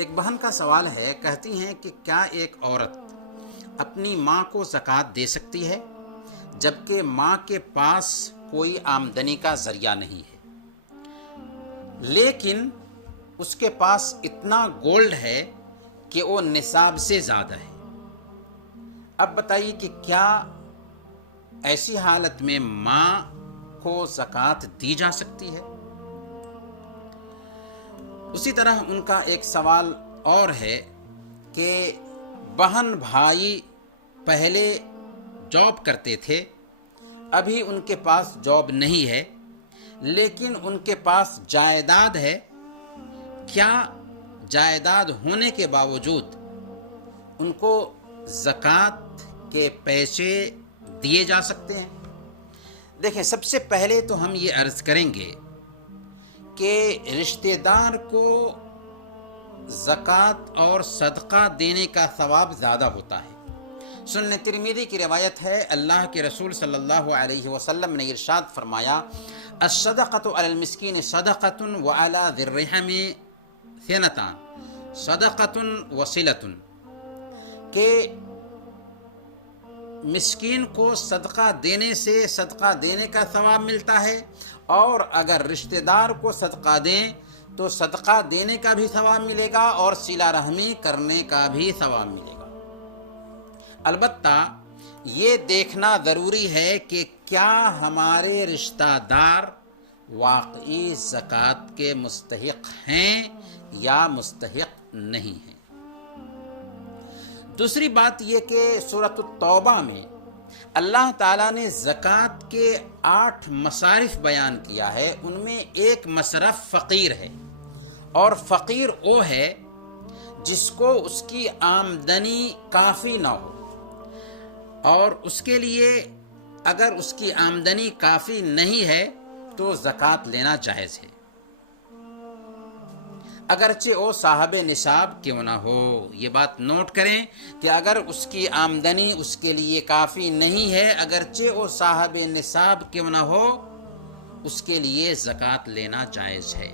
ایک بہن کا سوال ہے، کہتی ہیں کہ کیا ایک عورت اپنی ماں کو زکوٰۃ دے سکتی ہے جبکہ ماں کے پاس کوئی آمدنی کا ذریعہ نہیں ہے، لیکن اس کے پاس اتنا گولڈ ہے کہ وہ نصاب سے زیادہ ہے؟ اب بتائیے کہ کیا ایسی حالت میں ماں کو زکوٰۃ دی جا سکتی ہے؟ اسی طرح ان کا ایک سوال اور ہے کہ بہن بھائی پہلے جاب کرتے تھے، ابھی ان کے پاس جاب نہیں ہے لیکن ان کے پاس جائیداد ہے، کیا جائیداد ہونے کے باوجود ان کو زکوٰۃ کے پیسے دیے جا سکتے ہیں؟ دیکھیں، سب سے پہلے تو ہم یہ عرض کریں گے کہ رشتہ دار کو زکوٰۃ اور صدقہ دینے کا ثواب زیادہ ہوتا ہے۔ سنن ترمذی کی روایت ہے، اللہ کے رسول صلی اللہ علیہ وسلم نے ارشاد فرمایا، الصدقۃ علی المسکین صدقۃ وعلی ذی الرحم ثنتان صدقۃ وصلۃ، کہ مسکین کو صدقہ دینے سے صدقہ دینے کا ثواب ملتا ہے، اور اگر رشتہ دار کو صدقہ دیں تو صدقہ دینے کا بھی ثواب ملے گا اور صلہ رحمی کرنے کا بھی ثواب ملے گا۔ البتہ یہ دیکھنا ضروری ہے کہ کیا ہمارے رشتہ دار واقعی زکوٰۃ کے مستحق ہیں یا مستحق نہیں ہیں۔ دوسری بات یہ کہ سورۃ التوبہ میں اللہ تعالیٰ نے زکوٰۃ کے 8 مصارف بیان کیا ہے، ان میں ایک مصرف فقیر ہے، اور فقیر وہ ہے جس کو اس کی آمدنی کافی نہ ہو، اور اس کے لیے اگر اس کی آمدنی کافی نہیں ہے تو زکوٰۃ لینا جائز ہے، اگرچہ وہ صاحب نصاب کیوں نہ ہو۔ یہ بات نوٹ کریں کہ اگر اس کی آمدنی اس کے لیے کافی نہیں ہے، اگرچہ وہ صاحب نصاب کیوں نہ ہو، اس کے لیے زکوٰۃ لینا جائز ہے،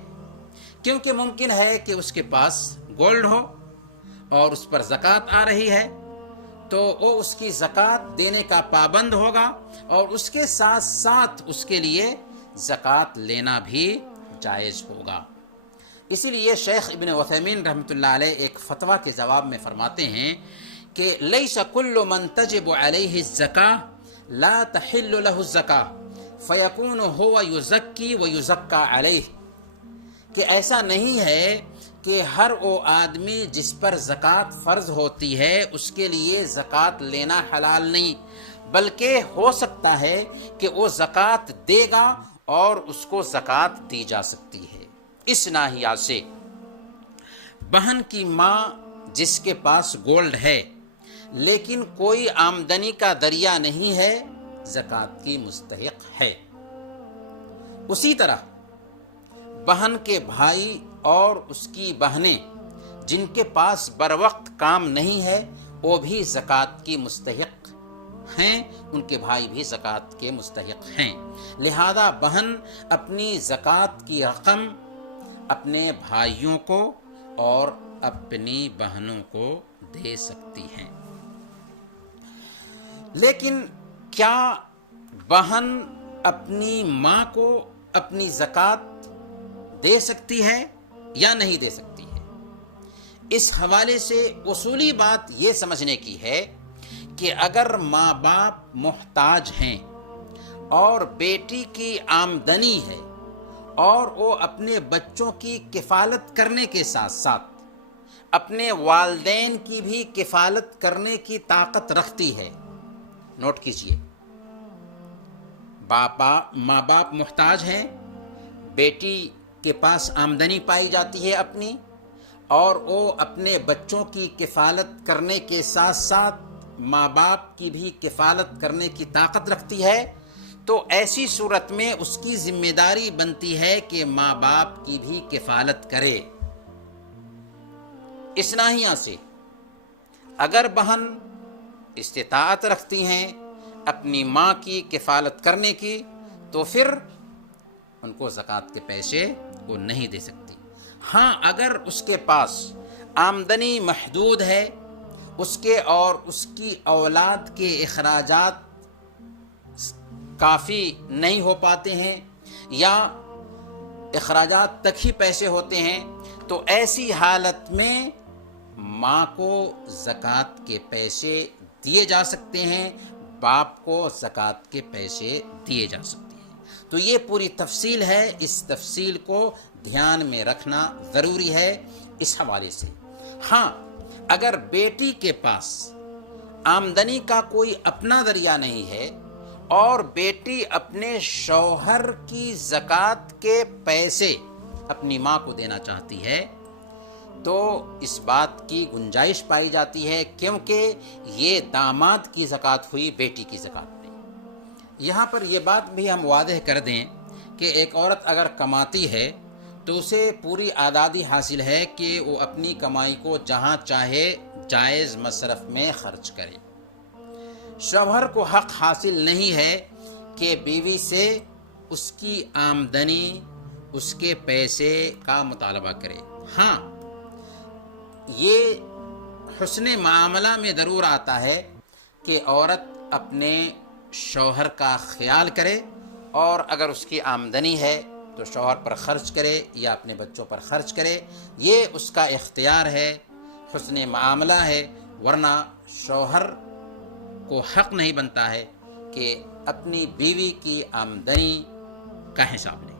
کیونکہ ممکن ہے کہ اس کے پاس گولڈ ہو اور اس پر زکوٰۃ آ رہی ہے تو وہ اس کی زکوٰۃ دینے کا پابند ہوگا، اور اس کے ساتھ ساتھ اس کے لیے زکوٰۃ لینا بھی جائز ہوگا۔ اسی لیے شیخ ابن عثیمین رحمۃ اللہ علیہ ایک فتویٰ کے جواب میں فرماتے ہیں کہ لیس کل من تجب علیہ الزکاة لا تحل له الزکاة فیکون هو یزکی ویزکیٰ علیہ، کہ ایسا نہیں ہے کہ ہر وہ آدمی جس پر زکوٰۃ فرض ہوتی ہے اس کے لیے زکوٰۃ لینا حلال نہیں، بلکہ ہو سکتا ہے کہ وہ زکوٰۃ دے گا اور اس کو زکوٰۃ دی جا سکتی ہے۔ اس ناحیہ سے بہن کی ماں جس کے پاس گولڈ ہے لیکن کوئی آمدنی کا ذریعہ نہیں ہے، زکوٰۃ کی مستحق ہے۔ اسی طرح بہن کے بھائی اور اس کی بہنیں جن کے پاس بروقت کام نہیں ہے وہ بھی زکوٰۃ کی مستحق ہیں، ان کے بھائی بھی زکوٰۃ کے مستحق ہیں، لہذا بہن اپنی زکوٰۃ کی رقم اپنے بھائیوں کو اور اپنی بہنوں کو دے سکتی ہیں۔ لیکن کیا بہن اپنی ماں کو اپنی زکوٰۃ دے سکتی ہے یا نہیں دے سکتی ہے؟ اس حوالے سے اصولی بات یہ سمجھنے کی ہے کہ اگر ماں باپ محتاج ہیں اور بیٹی کی آمدنی ہے اور وہ اپنے بچوں کی کفالت کرنے کے ساتھ ساتھ اپنے والدین کی بھی کفالت کرنے کی طاقت رکھتی ہے، نوٹ کیجئے، ماں باپ محتاج ہیں، بیٹی کے پاس آمدنی پائی جاتی ہے اپنی، اور وہ اپنے بچوں کی کفالت کرنے کے ساتھ ساتھ ماں باپ کی بھی کفالت کرنے کی طاقت رکھتی ہے، تو ایسی صورت میں اس کی ذمہ داری بنتی ہے کہ ماں باپ کی بھی کفالت کرے۔ اس ناحیہ سے اگر بہن استطاعت رکھتی ہیں اپنی ماں کی کفالت کرنے کی تو پھر ان کو زکوٰۃ کے پیسے وہ نہیں دے سکتی۔ ہاں، اگر اس کے پاس آمدنی محدود ہے، اس کے اور اس کی اولاد کے اخراجات کافی نہیں ہو پاتے ہیں یا اخراجات تک ہی پیسے ہوتے ہیں، تو ایسی حالت میں ماں کو زکوٰۃ کے پیسے دیے جا سکتے ہیں، باپ کو زکوٰۃ کے پیسے دیے جا سکتے ہیں۔ تو یہ پوری تفصیل ہے، اس تفصیل کو دھیان میں رکھنا ضروری ہے اس حوالے سے۔ ہاں، اگر بیٹی کے پاس آمدنی کا کوئی اپنا ذریعہ نہیں ہے اور بیٹی اپنے شوہر کی زکوٰۃ کے پیسے اپنی ماں کو دینا چاہتی ہے تو اس بات کی گنجائش پائی جاتی ہے، کیونکہ یہ داماد کی زکوٰۃ ہوئی، بیٹی کی زکوٰۃ نہیں۔ یہاں پر یہ بات بھی ہم واضح کر دیں کہ ایک عورت اگر کماتی ہے تو اسے پوری آزادی حاصل ہے کہ وہ اپنی کمائی کو جہاں چاہے جائز مصرف میں خرچ کرے۔ شوہر کو حق حاصل نہیں ہے کہ بیوی سے اس کی آمدنی، اس کے پیسے کا مطالبہ کرے۔ ہاں، یہ حسن معاملہ میں ضرور آتا ہے کہ عورت اپنے شوہر کا خیال کرے اور اگر اس کی آمدنی ہے تو شوہر پر خرچ کرے یا اپنے بچوں پر خرچ کرے، یہ اس کا اختیار ہے، حسن معاملہ ہے، ورنہ شوہر کو حق نہیں بنتا ہے کہ اپنی بیوی کی آمدنی کا حساب لے۔